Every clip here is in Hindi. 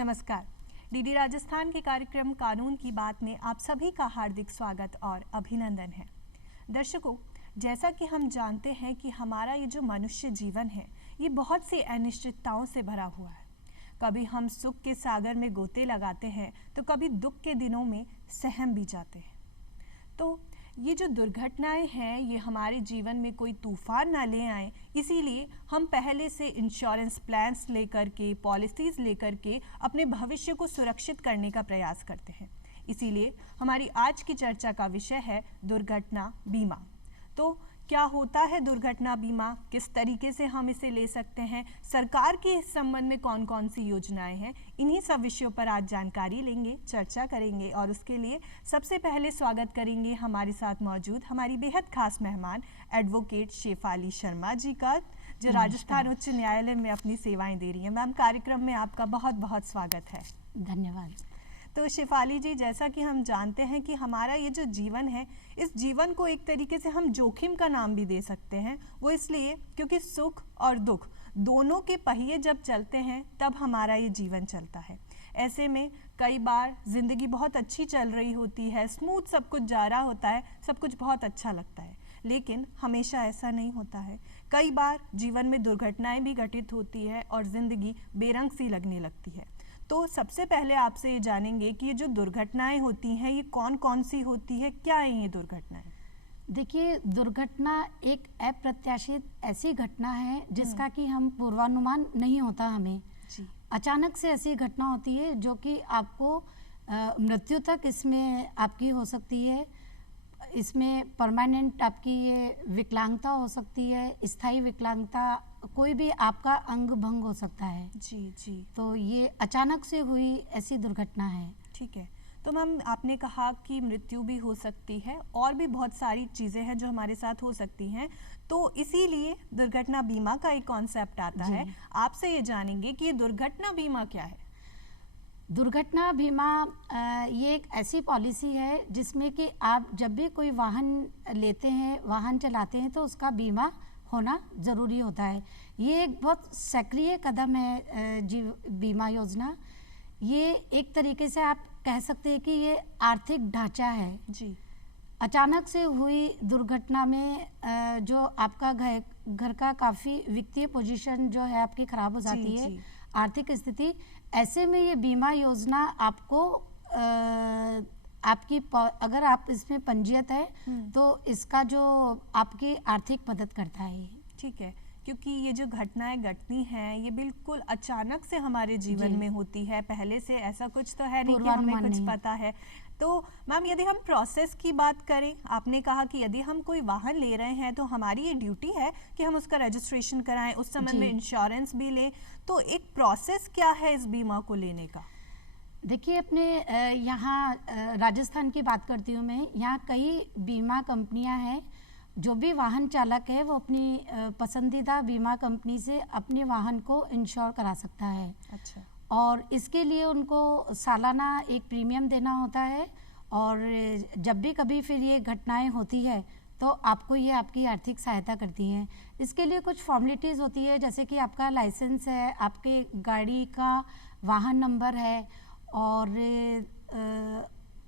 नमस्कार। डीडी राजस्थान के कार्यक्रम कानून की बात में आप सभी का हार्दिक स्वागत और अभिनंदन है। दर्शकों, जैसा कि हम जानते हैं कि हमारा ये जो मनुष्य जीवन है ये बहुत सी अनिश्चितताओं से भरा हुआ है। कभी हम सुख के सागर में गोते लगाते हैं तो कभी दुख के दिनों में सहम भी जाते हैं। तो ये जो दुर्घटनाएं हैं ये हमारे जीवन में कोई तूफान ना ले आए, इसीलिए हम पहले से इंश्योरेंस प्लान्स लेकर के, पॉलिसीज़ लेकर के अपने भविष्य को सुरक्षित करने का प्रयास करते हैं। इसीलिए हमारी आज की चर्चा का विषय है दुर्घटना बीमा। तो क्या होता है दुर्घटना बीमा, किस तरीके से हम इसे ले सकते हैं, सरकार की इस संबंध में कौन कौन सी योजनाएं हैं, इन्हीं सब विषयों पर आज जानकारी लेंगे, चर्चा करेंगे। और उसके लिए सबसे पहले स्वागत करेंगे हमारे साथ मौजूद हमारी बेहद खास मेहमान एडवोकेट शेफाली शर्मा जी का, जो राजस्थान उच्च न्यायालय में अपनी सेवाएं दे रही हैं। मैम, कार्यक्रम में आपका बहुत बहुत स्वागत है। धन्यवाद। तो शेफाली जी, जैसा कि हम जानते हैं कि हमारा ये जो जीवन है, इस जीवन को एक तरीके से हम जोखिम का नाम भी दे सकते हैं। वो इसलिए क्योंकि सुख और दुख दोनों के पहिए जब चलते हैं तब हमारा ये जीवन चलता है। ऐसे में कई बार ज़िंदगी बहुत अच्छी चल रही होती है, स्मूथ सब कुछ जा रहा होता है, सब कुछ बहुत अच्छा लगता है, लेकिन हमेशा ऐसा नहीं होता है। कई बार जीवन में दुर्घटनाएं भी घटित होती है और ज़िंदगी बेरंग सी लगने लगती है। तो सबसे पहले आपसे ये जानेंगे कि ये जो दुर्घटनाएं होती हैं ये कौन कौन सी होती है, क्या है ये दुर्घटनाएं? देखिए, दुर्घटना एक अप्रत्याशित ऐसी घटना है जिसका कि हम पूर्वानुमान नहीं होता हमें। जी। अचानक से ऐसी घटना होती है जो कि आपको मृत्यु तक इसमें आपकी हो सकती है। इसमें परमानेंट आपकी ये विकलांगता हो सकती है, स्थायी विकलांगता, कोई भी आपका अंग भंग हो सकता है। जी जी। तो ये अचानक से हुई ऐसी दुर्घटना है। ठीक है। तो मैम, आपने कहा कि मृत्यु भी हो सकती है और भी बहुत सारी चीज़ें हैं जो हमारे साथ हो सकती हैं, तो इसीलिए दुर्घटना बीमा का एक कॉन्सेप्ट आता है। आपसे ये जानेंगे कि ये दुर्घटना बीमा क्या है? दुर्घटना बीमा ये एक ऐसी पॉलिसी है जिसमें कि आप जब भी कोई वाहन लेते हैं, वाहन चलाते हैं, तो उसका बीमा होना ज़रूरी होता है। ये एक बहुत सक्रिय कदम है जी बीमा योजना। ये एक तरीके से आप कह सकते हैं कि ये आर्थिक ढांचा है। जी। अचानक से हुई दुर्घटना में जो आपका घर का काफ़ी वित्तीय पोजीशन जो है आपकी ख़राब हो जाती है, आर्थिक स्थिति, ऐसे में ये बीमा योजना आपको आपकी अगर आप इसमें पंजीयत है तो इसका जो आपकी आर्थिक मदद करता है। ठीक है, क्योंकि ये जो घटनाएं घटती हैं ये बिल्कुल अचानक से हमारे जीवन में होती है, पहले से ऐसा कुछ तो है नहीं कि हमें कुछ पता है। तो मैम, यदि हम प्रोसेस की बात करें, आपने कहा कि यदि हम कोई वाहन ले रहे हैं तो हमारी ये ड्यूटी है कि हम उसका रजिस्ट्रेशन कराएं, उस संबंध में इंश्योरेंस भी लें। तो एक प्रोसेस क्या है इस बीमा को लेने का? देखिए, अपने यहाँ राजस्थान की बात करती हूँ मैं, यहाँ कई बीमा कंपनियाँ हैं। जो भी वाहन चालक है वो अपनी पसंदीदा बीमा कंपनी से अपने वाहन को इंश्योर करा सकता है। अच्छा। और इसके लिए उनको सालाना एक प्रीमियम देना होता है, और जब भी कभी फिर ये घटनाएं होती है तो आपको ये आपकी आर्थिक सहायता करती हैं। इसके लिए कुछ फॉर्मेलिटीज़ होती है, जैसे कि आपका लाइसेंस है, आपके गाड़ी का वाहन नंबर है, और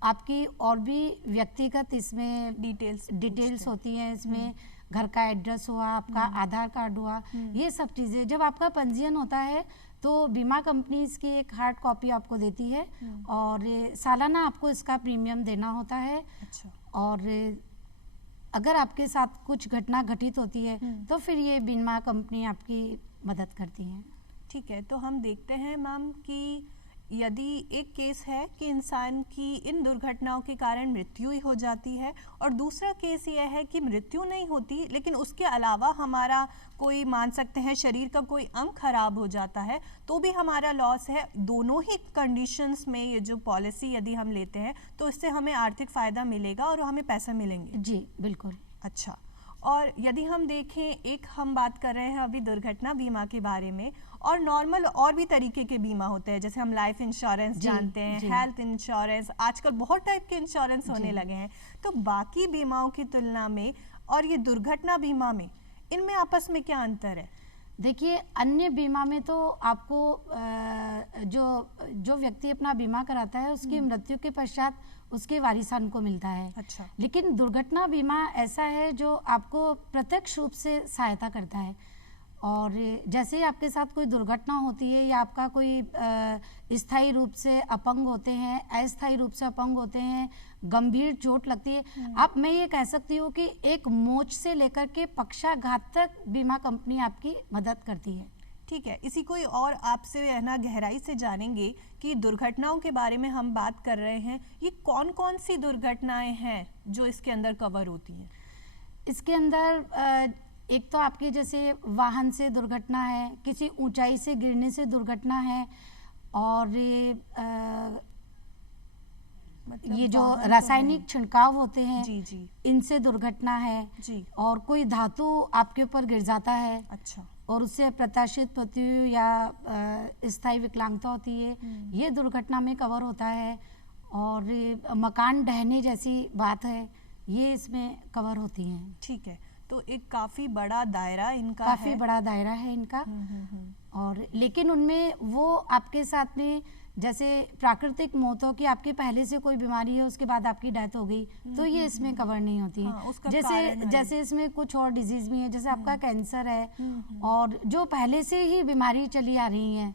आपकी और भी व्यक्तिगत इसमें डिटेल्स होती हैं। इसमें घर का एड्रेस हुआ, आपका आधार कार्ड हुआ, ये सब चीज़ें। जब आपका पंजीयन होता है तो बीमा कंपनी इसकी एक हार्ड कॉपी आपको देती है, और सालाना आपको इसका प्रीमियम देना होता है। अच्छा। और अगर आपके साथ कुछ घटना घटित होती है तो फिर ये बीमा कंपनी आपकी मदद करती हैं। ठीक है, तो हम देखते हैं मैम कि यदि एक केस है कि इंसान की इन दुर्घटनाओं के कारण मृत्यु ही हो जाती है, और दूसरा केस यह है कि मृत्यु नहीं होती लेकिन उसके अलावा हमारा कोई, मान सकते हैं शरीर का कोई अंग खराब हो जाता है, तो भी हमारा लॉस है। दोनों ही कंडीशंस में ये जो पॉलिसी यदि हम लेते हैं तो इससे हमें आर्थिक फ़ायदा मिलेगा और हमें पैसा मिलेंगे। जी बिल्कुल। अच्छा। और यदि हम देखें, एक हम बात कर रहे हैं अभी दुर्घटना बीमा के बारे में, और नॉर्मल और भी तरीके के बीमा होते हैं, जैसे हम लाइफ इंश्योरेंस जानते हैं, हेल्थ इंश्योरेंस, आजकल बहुत टाइप के इंश्योरेंस होने लगे हैं। तो बाकी बीमाओं की तुलना में और ये दुर्घटना बीमा में, इनमें आपस में क्या अंतर है? देखिए, अन्य बीमा में तो आपको जो व्यक्ति अपना बीमा कराता है उसकी मृत्यु के पश्चात उसके वारिसान को मिलता है। अच्छा। लेकिन दुर्घटना बीमा ऐसा है जो आपको प्रत्यक्ष रूप से सहायता करता है। और जैसे ही आपके साथ कोई दुर्घटना होती है या आपका कोई स्थायी रूप से अपंग होते हैं, अस्थायी रूप से अपंग होते हैं, गंभीर चोट लगती है, अब मैं ये कह सकती हूँ कि एक मोच से लेकर के पक्षाघात तक बीमा कंपनी आपकी मदद करती है। ठीक है, इसी कोई और आपसे है ना गहराई से जानेंगे कि दुर्घटनाओं के बारे में हम बात कर रहे हैं, ये कौन कौन सी दुर्घटनाएं हैं जो इसके अंदर कवर होती हैं? इसके अंदर एक तो आपके जैसे वाहन से दुर्घटना है, किसी ऊंचाई से गिरने से दुर्घटना है, और ये जो रासायनिक छिड़काव होते हैं जी जी, इनसे दुर्घटना है जी। और कोई धातु आपके ऊपर गिर जाता है अच्छा। और उससे अप्रत्याशित मृत्यु या स्थायी विकलांगता होती है, ये दुर्घटना में कवर होता है। और मकान ढहने जैसी बात है, ये इसमें कवर होती हैं। ठीक है, तो एक काफी बड़ा दायरा इनका काफी है। बड़ा दायरा है इनका। और लेकिन उनमें वो आपके साथ में जैसे प्राकृतिक मौतों की, आपके पहले से कोई बीमारी है उसके बाद आपकी डेथ हो गई, तो ये इसमें कवर नहीं होती है। हाँ, उसका कारण है। जैसे इसमें कुछ और डिजीज भी है, जैसे आपका कैंसर है और जो पहले से ही बीमारी चली आ रही है,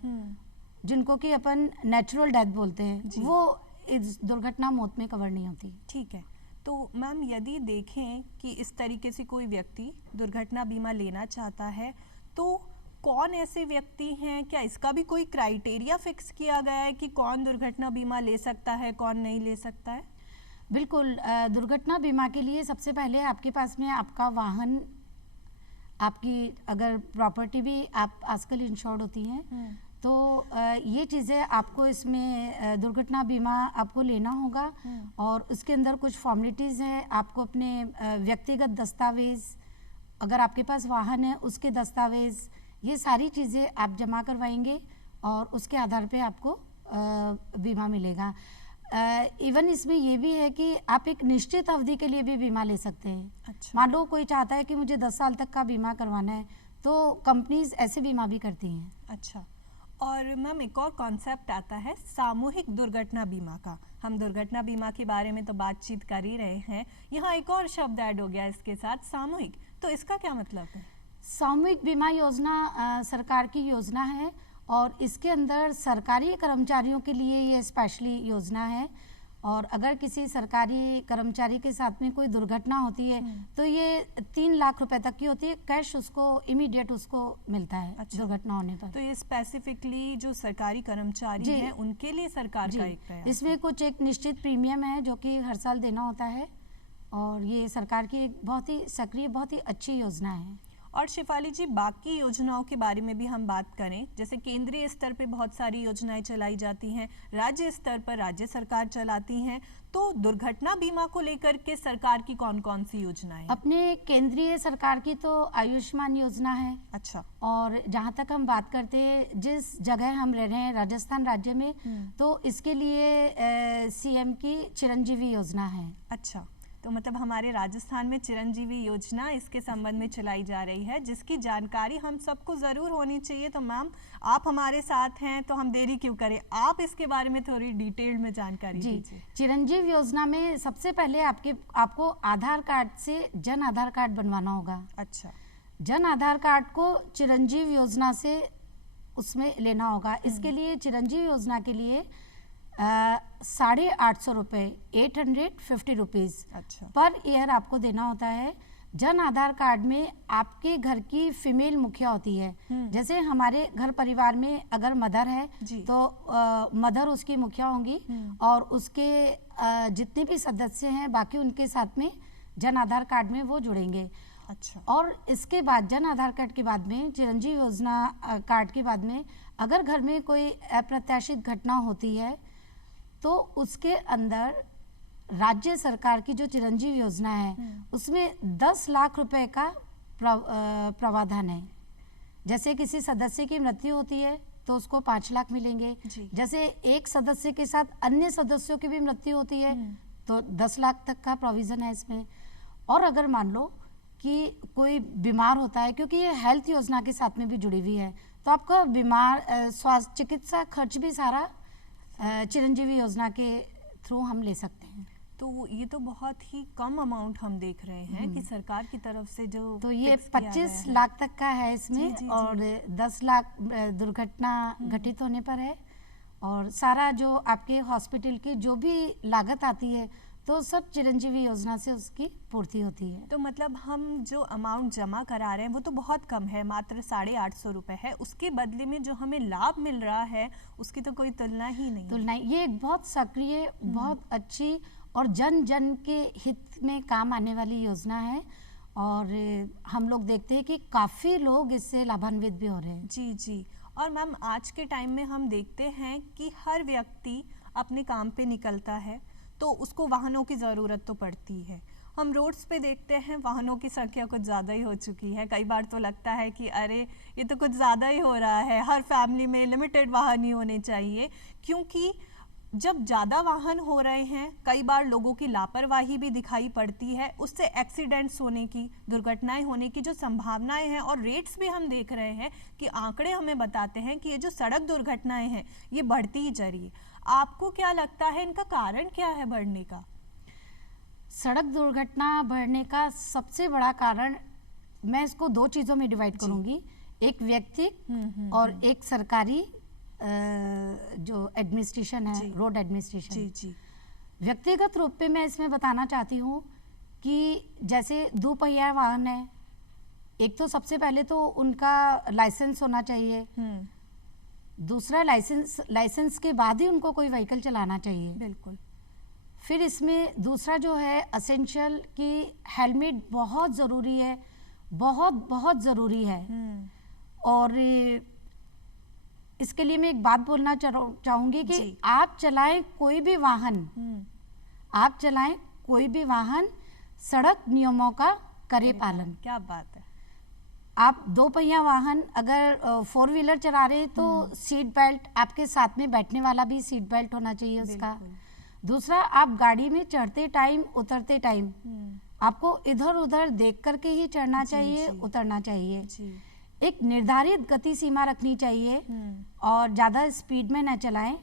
जिनको कि अपन नेचुरल डेथ बोलते हैं, वो इस दुर्घटना मौत में कवर नहीं होती। ठीक है, तो मैम यदि देखें कि इस तरीके से कोई व्यक्ति दुर्घटना बीमा लेना चाहता है, तो कौन ऐसे व्यक्ति हैं, क्या इसका भी कोई क्राइटेरिया फिक्स किया गया है कि कौन दुर्घटना बीमा ले सकता है, कौन नहीं ले सकता है? बिल्कुल, दुर्घटना बीमा के लिए सबसे पहले आपके पास में आपका वाहन, आपकी अगर प्रॉपर्टी भी आप आजकल इंश्योर्ड होती हैं, तो ये चीज़ें आपको इसमें दुर्घटना बीमा आपको लेना होगा। और उसके अंदर कुछ फॉर्मेलिटीज़ हैं, आपको अपने व्यक्तिगत दस्तावेज़, अगर आपके पास वाहन है उसके दस्तावेज़, ये सारी चीज़ें आप जमा करवाएंगे और उसके आधार पे आपको बीमा मिलेगा। इवन इसमें ये भी है कि आप एक निश्चित अवधि के लिए भी बीमा ले सकते हैं। अच्छा। मान लो कोई चाहता है कि मुझे 10 साल तक का बीमा करवाना है, तो कंपनीज ऐसे बीमा भी करती हैं। अच्छा, और मैम एक और कॉन्सेप्ट आता है सामूहिक दुर्घटना बीमा का। हम दुर्घटना बीमा के बारे में तो बातचीत कर ही रहे हैं, यहाँ एक और शब्द ऐड हो गया इसके साथ, सामूहिक। तो इसका क्या मतलब है? सामूहिक बीमा योजना सरकार की योजना है और इसके अंदर सरकारी कर्मचारियों के लिए ये स्पेशली योजना है। और अगर किसी सरकारी कर्मचारी के साथ में कोई दुर्घटना होती है तो ये 3 लाख रुपए तक की होती है, कैश उसको इमीडिएट उसको मिलता है। अच्छा। दुर्घटना होने पर। तो ये स्पेसिफिकली जो सरकारी कर्मचारी हैं उनके लिए सरकार का एक प्रयास। इसमें कुछ एक निश्चित प्रीमियम है जो कि हर साल देना होता है, और ये सरकार की एक बहुत ही सक्रिय, बहुत ही अच्छी योजना है। और शिफाली जी, बाकी योजनाओं के बारे में भी हम बात करें, जैसे केंद्रीय स्तर पे बहुत सारी योजनाएं चलाई जाती हैं, राज्य स्तर पर राज्य सरकार चलाती हैं, तो दुर्घटना बीमा को लेकर के सरकार की कौन कौन सी योजनाएं हैं? अपने केंद्रीय सरकार की तो आयुष्मान योजना है। अच्छा। और जहाँ तक हम बात करते हैं, जिस जगह हम रह रहे हैं राजस्थान राज्य में, तो इसके लिए सीएम की चिरंजीवी योजना है। अच्छा, तो मतलब हमारे राजस्थान में चिरंजीवी योजना इसके संबंध में चलाई जा रही है, जिसकी जानकारी हम सबको ज़रूर होनी चाहिए। तो मैम, आप हमारे साथ हैं तो हम देरी क्यों करें, आप इसके बारे में थोड़ी डिटेल में जानकारी दीजिए। चिरंजीव योजना में सबसे पहले आपको आधार कार्ड से जन आधार कार्ड बनवाना होगा। अच्छा। जन आधार कार्ड को चिरंजीव योजना से उसमें लेना होगा। इसके लिए चिरंजीव योजना के लिए 850 रुपये, 850 रुपीज़ पर ईयर आपको देना होता है। जन आधार कार्ड में आपके घर की फीमेल मुखिया होती है। जैसे हमारे घर परिवार में अगर मदर है तो मदर उसकी मुखिया होंगी, और उसके जितने भी सदस्य हैं बाकी उनके साथ में जन आधार कार्ड में वो जुड़ेंगे। अच्छा। और इसके बाद जन आधार कार्ड के बाद में, चिरंजीव योजना कार्ड के बाद में, अगर घर में कोई अप्रत्याशित घटना होती है तो उसके अंदर राज्य सरकार की जो चिरंजीव योजना है उसमें 10 लाख रुपए का प्रावधान है। जैसे किसी सदस्य की मृत्यु होती है तो उसको 5 लाख मिलेंगे। जैसे एक सदस्य के साथ अन्य सदस्यों की भी मृत्यु होती है तो 10 लाख तक का प्रोविजन है इसमें। और अगर मान लो कि कोई बीमार होता है, क्योंकि ये हेल्थ योजना के साथ में भी जुड़ी हुई है, तो आपका बीमार स्वास्थ्य चिकित्सा खर्च भी सारा चिरंजीवी योजना के थ्रू हम ले सकते हैं। तो ये तो बहुत ही कम अमाउंट हम देख रहे हैं कि सरकार की तरफ से जो तो ये फिक्स किया गया 25 है। लाख तक का है इसमें, जी, जी, जी। और 10 लाख दुर्घटना घटित होने पर है, और सारा जो आपके हॉस्पिटल की जो भी लागत आती है तो सब चिरंजीवी योजना से उसकी पूर्ति होती है। तो मतलब हम जो अमाउंट जमा करा रहे हैं वो तो बहुत कम है, मात्र 850 रुपये है, उसके बदले में जो हमें लाभ मिल रहा है उसकी तो कोई तुलना ही नहीं है। तुलना, ये एक बहुत सक्रिय, बहुत अच्छी और जन जन के हित में काम आने वाली योजना है, और हम लोग देखते हैं कि काफ़ी लोग इससे लाभान्वित भी हो रहे हैं। जी जी। और मैम आज के टाइम में हम देखते हैं कि हर व्यक्ति अपने काम पे निकलता है तो उसको वाहनों की ज़रूरत तो पड़ती है। हम रोड्स पे देखते हैं वाहनों की संख्या कुछ ज़्यादा ही हो चुकी है, कई बार तो लगता है कि अरे ये तो कुछ ज़्यादा ही हो रहा है, हर फैमिली में लिमिटेड वाहन ही होने चाहिए, क्योंकि जब ज़्यादा वाहन हो रहे हैं कई बार लोगों की लापरवाही भी दिखाई पड़ती है, उससे एक्सीडेंट्स होने की, दुर्घटनाएं होने की जो संभावनाएं हैं, और रेट्स भी हम देख रहे हैं कि आंकड़े हमें बताते हैं कि ये जो सड़क दुर्घटनाएं हैं ये बढ़ती ही जा रही है। आपको क्या लगता है इनका कारण क्या है बढ़ने का? सड़क दुर्घटना बढ़ने का सबसे बड़ा कारण मैं इसको दो चीज़ों में डिवाइड करूंगी, एक व्यक्ति और एक सरकारी जो एडमिनिस्ट्रेशन है, रोड एडमिनिस्ट्रेशन। जी जी। व्यक्तिगत रूप पे मैं इसमें बताना चाहती हूँ कि जैसे दोपहिया वाहन है, एक तो सबसे पहले तो उनका लाइसेंस होना चाहिए, दूसरा लाइसेंस के बाद ही उनको कोई व्हीकल चलाना चाहिए। बिल्कुल। फिर इसमें दूसरा जो है असेंशियल कि हेलमेट बहुत ज़रूरी है, बहुत बहुत ज़रूरी है। और इसके लिए मैं एक बात बोलना चाहूँगी कि आप चलाएं कोई भी वाहन, आप चलाएं कोई भी वाहन, सड़क नियमों का करें पालन। क्या बात है। आप दो पहिया वाहन अगर 4 व्हीलर चला रहे हैं तो सीट बेल्ट, आपके साथ में बैठने वाला भी सीट बेल्ट होना चाहिए उसका। दूसरा, आप गाड़ी में चढ़ते टाइम, उतरते टाइम आपको इधर उधर देख करके ही चढ़ना चाहिए, उतरना चाहिए। एक निर्धारित गति सीमा रखनी चाहिए और ज़्यादा स्पीड में न चलाएं।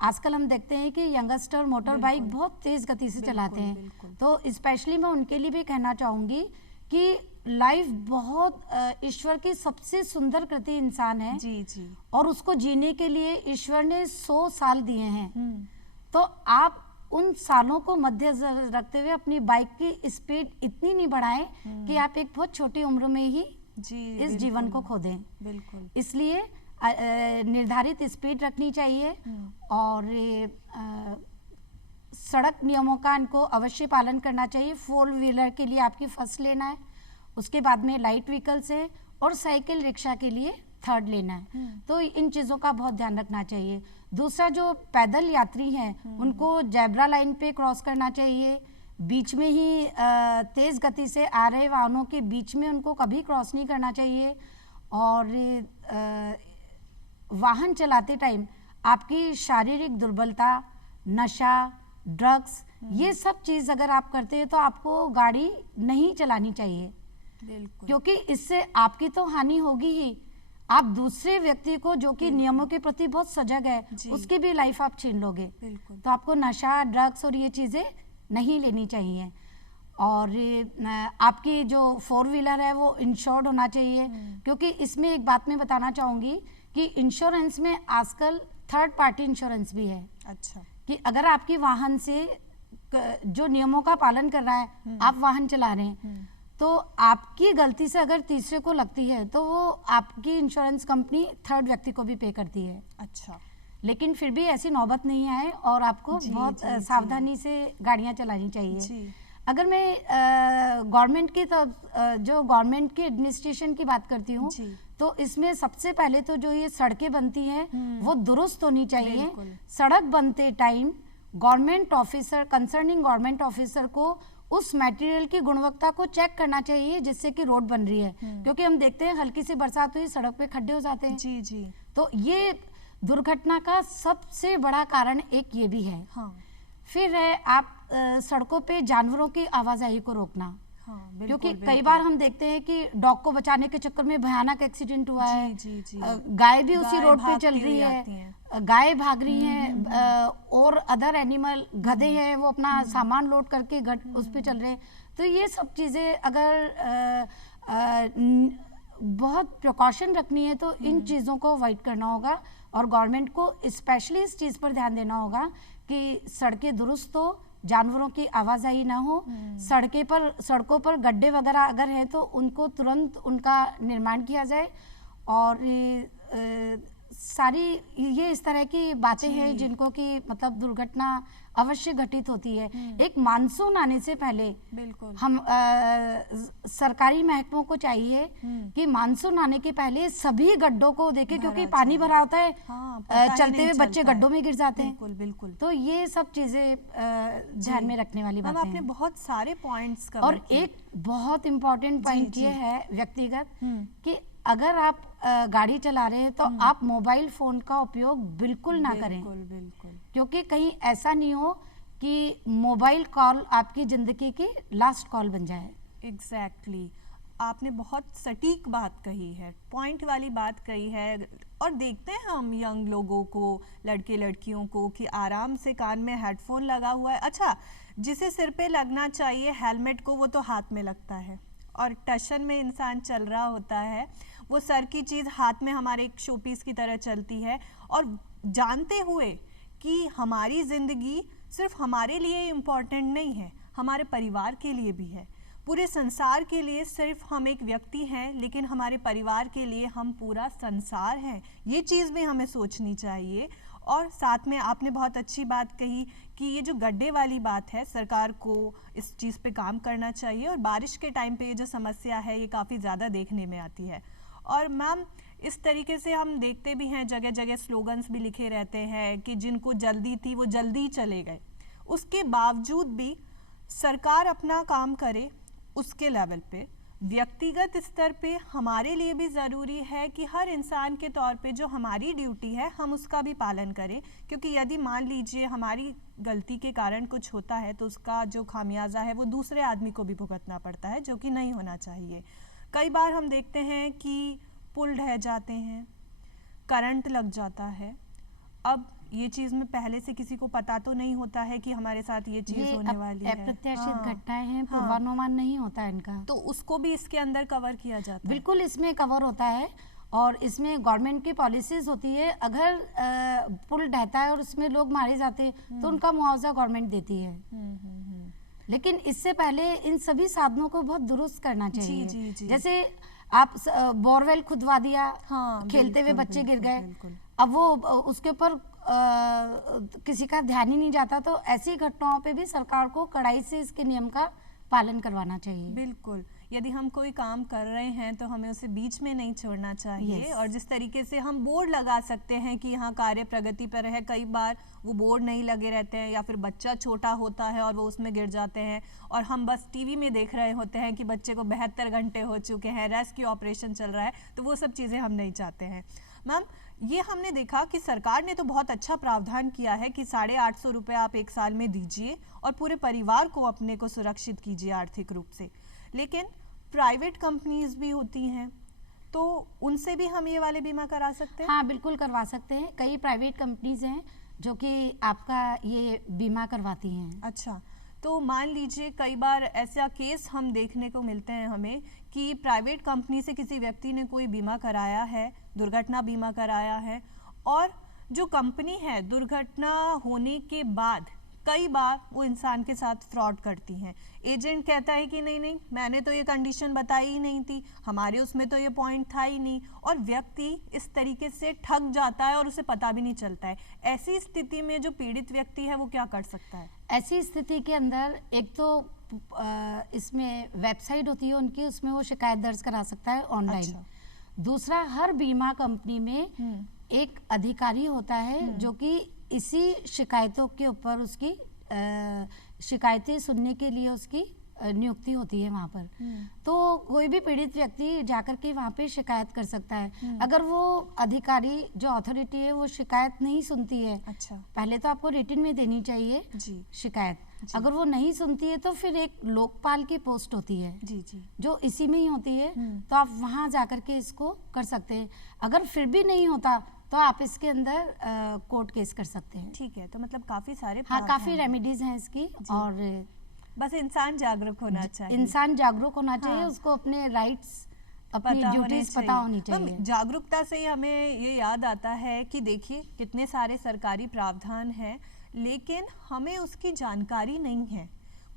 आजकल हम देखते हैं कि यंगस्टर मोटर बाइक बहुत तेज़ गति से चलाते हैं, तो स्पेशली मैं उनके लिए भी कहना चाहूँगी कि लाइफ बहुत ईश्वर की सबसे सुंदर कृति इंसान है। जी जी। और उसको जीने के लिए ईश्वर ने 100 साल दिए हैं, तो आप उन सालों को मध्य रखते हुए अपनी बाइक की स्पीड इतनी नहीं बढ़ाएं कि आप एक बहुत छोटी उम्र में ही इस जीवन को खो दें। बिल्कुल। इसलिए निर्धारित स्पीड रखनी चाहिए और सड़क नियमों का इनको अवश्य पालन करना चाहिए। 4 व्हीलर के लिए आपकी फर्स्ट लेना है, उसके बाद में लाइट व्हीकल्स है, और साइकिल रिक्शा के लिए 3rd लेना है। तो इन चीज़ों का बहुत ध्यान रखना चाहिए। दूसरा, जो पैदल यात्री हैं उनको जेब्रा लाइन पे क्रॉस करना चाहिए, बीच में ही तेज़ गति से आ रहे वाहनों के बीच में उनको कभी क्रॉस नहीं करना चाहिए। और वाहन चलाते टाइम आपकी शारीरिक दुर्बलता, नशा, ड्रग्स, ये सब चीज़ अगर आप करते हैं तो आपको गाड़ी नहीं चलानी चाहिए। बिल्कुल। क्योंकि इससे आपकी तो हानि होगी ही, आप दूसरे व्यक्ति को जो कि नियमों के प्रति बहुत सजग है उसकी भी लाइफ आप छीन लोगे। तो आपको नशा, ड्रग्स और ये चीज़ें नहीं लेनी चाहिए। और आपकी जो 4 व्हीलर है वो इंश्योर्ड होना चाहिए, क्योंकि इसमें एक बात मैं बताना चाहूँगी कि इंश्योरेंस में आजकल 3rd पार्टी इंश्योरेंस भी है। अच्छा। कि अगर आपकी वाहन से जो नियमों का पालन कर रहा है, आप वाहन चला रहे हैं, तो आपकी गलती से अगर तीसरे को लगती है तो वो आपकी इंश्योरेंस कंपनी 3rd व्यक्ति को भी पे करती है। अच्छा। लेकिन फिर भी ऐसी नौबत नहीं आए और आपको बहुत सावधानी से गाड़ियां चलानी चाहिए। अगर मैं गवर्नमेंट की जो गवर्नमेंट की एडमिनिस्ट्रेशन की बात करती हूँ, तो इसमें सबसे पहले तो जो ये सड़कें बनती हैं वो दुरुस्त होनी चाहिए। सड़क बनते time government officer, concerning government officer को उस मटेरियल की गुणवत्ता को चेक करना चाहिए जिससे कि रोड बन रही है, क्योंकि हम देखते हैं हल्की सी बरसात हुई सड़क पे खड्डे हो जाते हैं। जी जी। तो ये दुर्घटना का सबसे बड़ा कारण एक ये भी है। फिर है आप सड़कों पे जानवरों की आवाजाही को रोकना। हाँ, क्योंकि बिल्कुल, कई बार हम देखते हैं कि डॉग को बचाने के चक्कर में भयानक एक्सीडेंट हुआ है। जी, जी। गाय भी उसी गाय रोड पे भागती चल रही हुई आती हैं। है, गाय भाग रही है, और अदर एनिमल गधे हैं वो अपना सामान लोड करके उस पे चल रहे हैं। तो ये सब चीज़ें अगर बहुत प्रिकॉशन रखनी है तो इन चीज़ों को अवॉइड करना होगा, और गवर्नमेंट को स्पेशली इस चीज़ पर ध्यान देना होगा कि सड़कें दुरुस्त हो, जानवरों की आवाजाही ना हो, सड़कों पर गड्ढे वगैरह अगर हैं तो उनको तुरंत उनका निर्माण किया जाए। और सारी ये इस तरह की बातें हैं जिनको कि मतलब दुर्घटना अवश्य घटित होती है। एक मानसून आने से पहले बिल्कुल हम सरकारी महकमों को चाहिए कि मानसून आने के पहले सभी गड्ढों को देखें, क्योंकि पानी भरा होता है, हाँ, पता ही चलते नहीं हुए बच्चे चलता है। गड्ढों में गिर जाते हैं। बिल्कुल बिल्कुल। तो ये सब चीजें ध्यान में रखने वाली मैम, बातें आपने हैं। बहुत सारे पॉइंट्स कवर और एक बहुत इम्पोर्टेंट पॉइंट ये है व्यक्तिगत कि अगर आप गाड़ी चला रहे हैं तो आप मोबाइल फोन का उपयोग बिल्कुल ना करें, बिल्कुल बिल्कुल। क्योंकि कहीं ऐसा नहीं हो कि मोबाइल कॉल आपकी जिंदगी की लास्ट कॉल बन जाए। एग्जैक्टली आपने बहुत सटीक बात कही है, पॉइंट वाली बात कही है। और देखते हैं हम यंग लोगों को, लड़के लड़कियों को, कि आराम से कान में हेडफोन लगा हुआ है। अच्छा, जिसे सिर पे लगना चाहिए हेलमेट को, वो तो हाथ में लगता है, और टशन में इंसान चल रहा होता है, वो सर की चीज़ हाथ में हमारे एक शोपीस की तरह चलती है, और जानते हुए कि हमारी ज़िंदगी सिर्फ हमारे लिए इम्पॉर्टेंट नहीं है, हमारे परिवार के लिए भी है, पूरे संसार के लिए। सिर्फ हम एक व्यक्ति हैं, लेकिन हमारे परिवार के लिए हम पूरा संसार हैं। ये चीज़ भी हमें सोचनी चाहिए। और साथ में आपने बहुत अच्छी बात कही कि ये जो गड्ढे वाली बात है, सरकार को इस चीज़ पे काम करना चाहिए। और बारिश के टाइम पे ये जो समस्या है, ये काफ़ी ज़्यादा देखने में आती है। और मैम, इस तरीके से हम देखते भी हैं, जगह जगह स्लोगन्स भी लिखे रहते हैं कि जिनको जल्दी थी वो जल्दी चले गए। उसके बावजूद भी सरकार अपना काम करे उसके लेवल पे, व्यक्तिगत स्तर पे हमारे लिए भी ज़रूरी है कि हर इंसान के तौर पे जो हमारी ड्यूटी है हम उसका भी पालन करें। क्योंकि यदि मान लीजिए हमारी गलती के कारण कुछ होता है तो उसका जो खामियाजा है वो दूसरे आदमी को भी भुगतना पड़ता है, जो कि नहीं होना चाहिए। कई बार हम देखते हैं कि पुल ढह जाते हैं, करंट लग जाता है। अब ये चीज़ में पहले से किसी को पता तो नहीं होता है कि हमारे साथ ये चीज़ होने वाली है। अप्रत्याशित घटनाएं हैं, पूर्वानुमान नहीं होता इनका, तो उसको भी इसके अंदर कवर किया जाता है। बिल्कुल इसमें कवर होता है, और इसमें गवर्नमेंट की पॉलिसीज होती है। अगर पुल ढहता है और उसमें लोग मारे जाते हैं तो उनका मुआवजा गवर्नमेंट देती है। लेकिन इससे पहले इन सभी साधनों को बहुत दुरुस्त करना चाहिए। जी। जैसे आप बोरवेल खुदवा दिया, खेलते हुए बच्चे गिर गए, अब वो उसके ऊपर किसी का ध्यान ही नहीं जाता। तो ऐसी घटनाओं पे भी सरकार को कड़ाई से इसके नियम का पालन करवाना चाहिए। बिल्कुल, यदि हम कोई काम कर रहे हैं तो हमें उसे बीच में नहीं छोड़ना चाहिए। और जिस तरीके से हम बोर्ड लगा सकते हैं कि यहाँ कार्य प्रगति पर है, कई बार वो बोर्ड नहीं लगे रहते हैं, या फिर बच्चा छोटा होता है और वो उसमें गिर जाते हैं, और हम बस टीवी में देख रहे होते हैं कि बच्चे को 72 घंटे हो चुके हैं, रेस्क्यू ऑपरेशन चल रहा है। तो वो सब चीज़ें हम नहीं चाहते हैं। मैम, ये हमने देखा कि सरकार ने तो बहुत अच्छा प्रावधान किया है कि 850 रुपये आप एक साल में दीजिए और पूरे परिवार को अपने को सुरक्षित कीजिए आर्थिक रूप से। लेकिन प्राइवेट कंपनीज भी होती हैं, तो उनसे भी हम ये वाले बीमा करा सकते हैं? हाँ, बिल्कुल करवा सकते हैं। कई प्राइवेट कंपनीज हैं जो कि आपका ये बीमा करवाती हैं। अच्छा, तो मान लीजिए कई बार ऐसा केस हम देखने को मिलते हैं हमें कि प्राइवेट कंपनी से किसी व्यक्ति ने कोई बीमा कराया है, दुर्घटना बीमा कराया है, और जो कंपनी है दुर्घटना होने के बाद कई बार वो इंसान के साथ फ्रॉड करती हैं। एजेंट कहता है कि नहीं नहीं, मैंने तो ये कंडीशन बताई ही नहीं थी, हमारे उसमें तो ये पॉइंट था ही नहीं, और व्यक्ति इस तरीके से ठग जाता है और उसे पता भी नहीं चलता है। ऐसी स्थिति में जो पीड़ित व्यक्ति है वो क्या कर सकता है? ऐसी स्थिति के अंदर एक तो इसमें वेबसाइट होती है उनकी, उसमें वो शिकायत दर्ज करा सकता है ऑनलाइन। अच्छा। दूसरा, हर बीमा कंपनी में एक अधिकारी होता है जो कि इसी शिकायतों के ऊपर उसकी शिकायतें सुनने के लिए उसकी नियुक्ति होती है वहाँ पर। तो कोई भी पीड़ित व्यक्ति जाकर के वहाँ पे शिकायत कर सकता है। अगर वो अधिकारी जो अथॉरिटी है वो शिकायत नहीं सुनती है, अच्छा, पहले तो आपको रिटन में देनी चाहिए जी शिकायत। अगर वो नहीं सुनती है तो फिर एक लोकपाल की पोस्ट होती है जी जी, जो इसी में ही होती है, तो आप वहाँ जाकर के इसको कर सकते हैं। अगर फिर भी नहीं होता तो आप इसके अंदर कोर्ट केस कर सकते हैं। ठीक है। तो मतलब काफी सारे हाँ, काफी प्रावधान हैं। रेमेडीज हैं इसकी। और बस इंसान जागरूक होना चाहिए। इंसान जागरूक होना चाहिए, हाँ। उसको अपने राइट्स, अपनी पता होने ड्यूटीज पता चाहिए। होनी मैम, चाहिए। जागरूकता से ही हमें ये याद आता है कि देखिए कितने सारे सरकारी प्रावधान हैं, लेकिन हमें उसकी जानकारी नहीं है।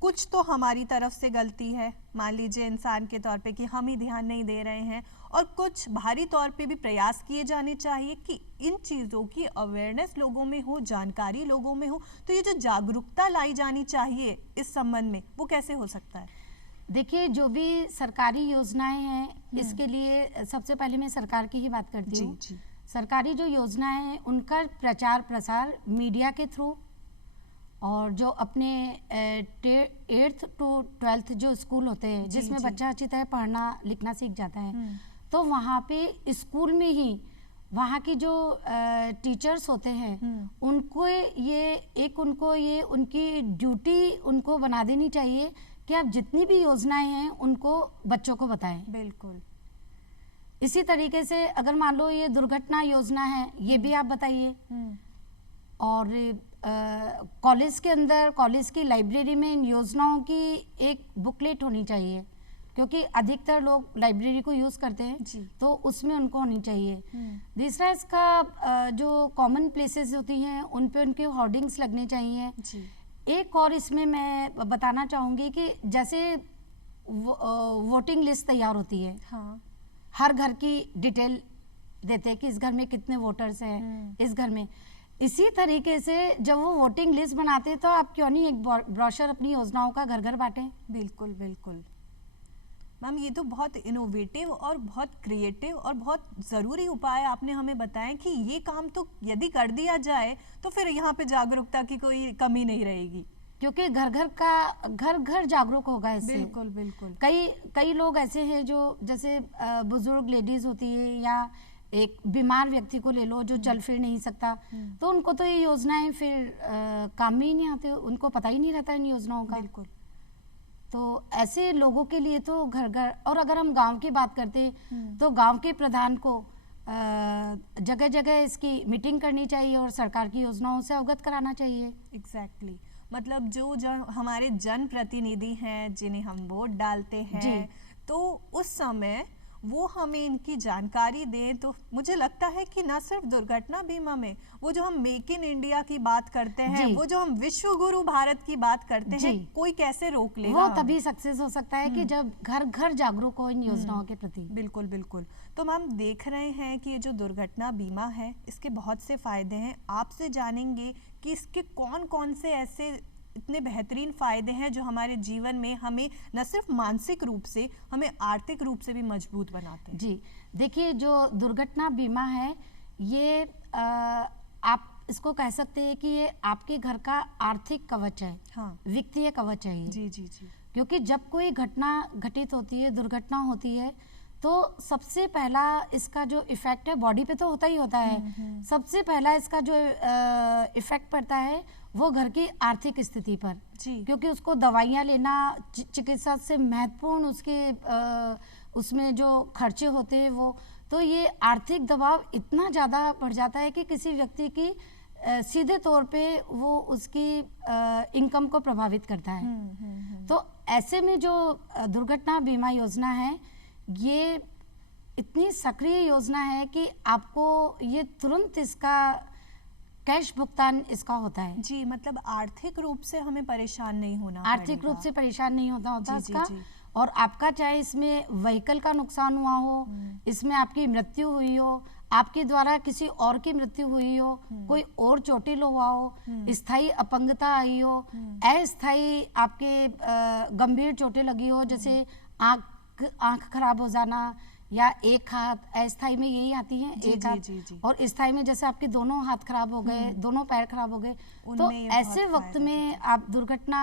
कुछ तो हमारी तरफ से गलती है, मान लीजिए इंसान के तौर पे कि हम ही ध्यान नहीं दे रहे हैं, और कुछ बाहरी तौर पे भी प्रयास किए जाने चाहिए कि इन चीज़ों की अवेयरनेस लोगों में हो, जानकारी लोगों में हो। तो ये जो जागरूकता लाई जानी चाहिए इस संबंध में, वो कैसे हो सकता है? देखिए, जो भी सरकारी योजनाएं हैं, इसके लिए सबसे पहले मैं सरकार की ही बात करती जी हूँ। जी, सरकारी जो योजनाएं हैं उनका प्रचार प्रसार मीडिया के थ्रू, और जो अपने 8th to 12th जो स्कूल होते हैं जी, जिसमें जी। बच्चा अच्छी तरह पढ़ना लिखना सीख जाता है, तो वहाँ पे स्कूल में ही वहाँ की जो टीचर्स होते हैं उनको ये उनकी ड्यूटी उनको बना देनी चाहिए कि आप जितनी भी योजनाएं हैं उनको बच्चों को बताएं। बिल्कुल। इसी तरीके से अगर मान लो ये दुर्घटना योजना है, ये भी आप बताइए। और कॉलेज के अंदर, कॉलेज की लाइब्रेरी में इन योजनाओं की एक बुकलेट होनी चाहिए, क्योंकि अधिकतर लोग लाइब्रेरी को यूज़ करते हैं, जी। तो उसमें उनको होनी चाहिए। दूसरा, इसका जो कॉमन प्लेसेस होती हैं उन पे उनके होर्डिंग्स लगने चाहिए। जी। एक और इसमें मैं बताना चाहूँगी कि जैसे वोटिंग लिस्ट तैयार होती है, हाँ। हर घर की डिटेल देते हैं कि इस घर में कितने वोटर्स हैं, इस घर में। इसी तरीके से जब वो वोटिंग लिस्ट बनाते हैं तो आप क्यों नहीं एक ब्रोशर अपनी योजनाओं का घर घर बांटें। बिल्कुल बिल्कुल मैम, ये तो बहुत इनोवेटिव और बहुत क्रिएटिव और बहुत ज़रूरी उपाय आपने हमें बताएं कि ये काम तो यदि कर दिया जाए तो फिर यहाँ पे जागरूकता की कोई कमी नहीं रहेगी, क्योंकि घर घर जागरूक होगा इससे। बिल्कुल बिल्कुल। कई लोग ऐसे हैं जो जैसे बुजुर्ग लेडीज होती है या एक बीमार व्यक्ति को ले लो जो चल फिर नहीं सकता, तो उनको तो ये योजनाएं फिर काम में ही नहीं आते, उनको पता ही नहीं रहता इन योजनाओं का। बिल्कुल। तो ऐसे लोगों के लिए तो घर घर, और अगर हम गांव की बात करते हैं तो गांव के प्रधान को जगह जगह इसकी मीटिंग करनी चाहिए और सरकार की योजनाओं से अवगत कराना चाहिए। एग्जैक्टली मतलब जो हमारे जनप्रतिनिधि हैं जिन्हें हम वोट डालते हैं, तो उस समय वो हमें इनकी जानकारी दें। तो मुझे लगता है कि ना सिर्फ दुर्घटना बीमा में, वो जो हम मेक इन इंडिया की बात करते हैं, वो जो हम विश्व गुरु भारत की बात करते हैं, कोई कैसे रोक लेगा? वो तभी सक्सेस हो सकता है कि जब घर घर जागरूक हो इन योजनाओं के प्रति। बिल्कुल बिल्कुल। तो मैम, देख रहे हैं कि ये जो दुर्घटना बीमा है इसके बहुत से फायदे हैं। आपसे जानेंगे कि इसके कौन कौन से ऐसे इतने बेहतरीन फ़ायदे हैं जो हमारे जीवन में हमें न सिर्फ मानसिक रूप से, हमें आर्थिक रूप से भी मजबूत बनाते हैं। जी देखिए, जो दुर्घटना बीमा है ये आप इसको कह सकते हैं कि ये आपके घर का आर्थिक कवच है, हाँ, वित्तीय कवच है ये। जी जी जी। क्योंकि जब कोई घटना घटित होती है, दुर्घटना होती है, तो सबसे पहला इसका जो इफेक्ट है बॉडी पे तो होता ही होता है, सबसे पहला इसका जो इफेक्ट पड़ता है वो घर की आर्थिक स्थिति पर जी। क्योंकि उसको दवाइयाँ लेना, चिकित्सा से महत्वपूर्ण उसके उसमें जो खर्चे होते हैं वो, तो ये आर्थिक दबाव इतना ज़्यादा बढ़ जाता है कि किसी व्यक्ति की सीधे तौर पे वो उसकी इनकम को प्रभावित करता है। तो ऐसे में जो दुर्घटना बीमा योजना है ये इतनी सक्रिय योजना है कि आपको ये तुरंत इसका कैश भुगतान इसका होता है। जी, मतलब आर्थिक रूप से हमें परेशान नहीं होना, आर्थिक रूप से परेशान नहीं होता जी, इसका। जी, जी। और आपका चाहे इसमें व्हीकल का नुकसान हुआ हो, इसमें आपकी मृत्यु हुई हो, आपके द्वारा किसी और की मृत्यु हुई हो, कोई और चोटिल हुआ हो, स्थायी अपंगता आई हो, अस्थायी आपके गंभीर चोटें लगी हो, जैसे आंख खराब हो जाना या एक हाथ, अस्थायी में यही आती हैं, एक हाथ। जी, जी। और स्थायी में जैसे आपके दोनों हाथ खराब हो गए, दोनों पैर खराब हो गए, तो ऐसे वक्त में आप दुर्घटना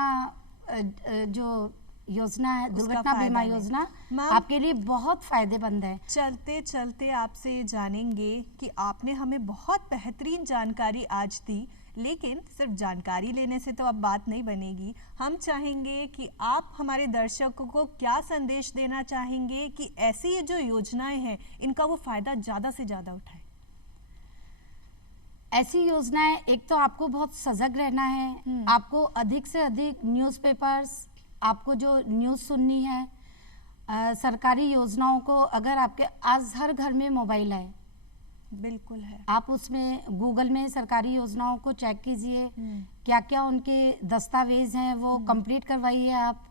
जो योजना है, उसका दुर्घटना बीमा फायदा लें। योजना मैम, आपके लिए बहुत फायदेमंद है। चलते चलते आपसे जानेंगे कि आपने हमें बहुत बेहतरीन जानकारी आज दी, लेकिन सिर्फ जानकारी लेने से तो अब बात नहीं बनेगी। हम चाहेंगे कि आप हमारे दर्शकों को क्या संदेश देना चाहेंगे कि ऐसी ये जो योजनाएं हैं इनका वो फायदा ज़्यादा से ज़्यादा उठाएं। ऐसी योजनाएं, एक तो आपको बहुत सजग रहना है, आपको अधिक से अधिक न्यूज़पेपर्स, आपको जो न्यूज़ सुननी है, सरकारी योजनाओं को, अगर आपके आज हर घर में मोबाइल है, बिल्कुल है, आप उसमें गूगल में सरकारी योजनाओं को चेक कीजिए, क्या क्या उनके दस्तावेज हैं वो कंप्लीट करवाइए आप।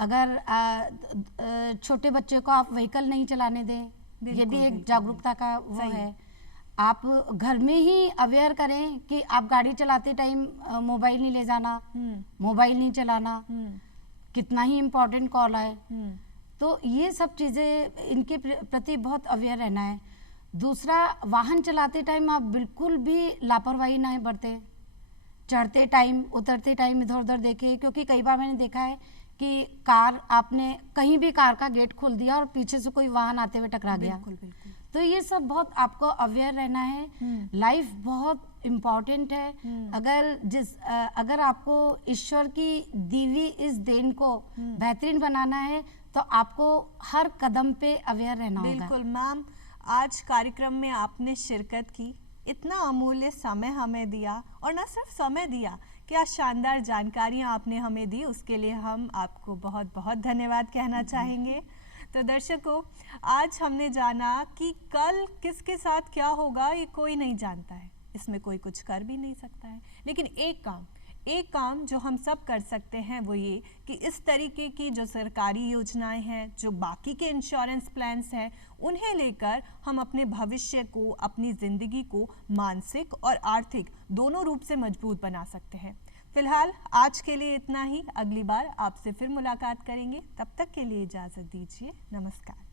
अगर छोटे बच्चे को आप व्हीकल नहीं चलाने दें, ये भी एक जागरूकता का वो है। आप घर में ही अवेयर करें कि आप गाड़ी चलाते टाइम मोबाइल नहीं ले जाना, मोबाइल नहीं चलाना, कितना ही इम्पोर्टेंट कॉल आए। तो ये सब चीज़ें, इनके प्रति बहुत अवेयर रहना है। दूसरा, वाहन चलाते टाइम आप बिल्कुल भी लापरवाही ना बरतें। चढ़ते टाइम, उतरते टाइम इधर उधर देखें, क्योंकि कई बार मैंने देखा है कि कार, आपने कहीं भी कार का गेट खोल दिया और पीछे से कोई वाहन आते हुए टकरा गया। बिल्कुल। तो ये सब बहुत आपको अवेयर रहना है। लाइफ बहुत इम्पॉर्टेंट है। अगर आपको ईश्वर की दी हुई इस देन को बेहतरीन बनाना है तो आपको हर कदम पे अवेयर रहना होगा। बिल्कुल मैम, आज कार्यक्रम में आपने शिरकत की, इतना अमूल्य समय हमें दिया, और ना सिर्फ समय दिया, क्या शानदार जानकारियाँ आपने हमें दी, उसके लिए हम आपको बहुत बहुत धन्यवाद कहना चाहेंगे। तो दर्शकों, आज हमने जाना कि कल किसके साथ क्या होगा ये कोई नहीं जानता है, इसमें कोई कुछ कर भी नहीं सकता है, लेकिन एक काम जो हम सब कर सकते हैं वो ये कि इस तरीके की जो सरकारी योजनाएं हैं, जो बाकी के इंश्योरेंस प्लान्स हैं, उन्हें लेकर हम अपने भविष्य को, अपनी ज़िंदगी को मानसिक और आर्थिक दोनों रूप से मजबूत बना सकते हैं। फिलहाल आज के लिए इतना ही, अगली बार आपसे फिर मुलाकात करेंगे, तब तक के लिए इजाज़त दीजिए। नमस्कार।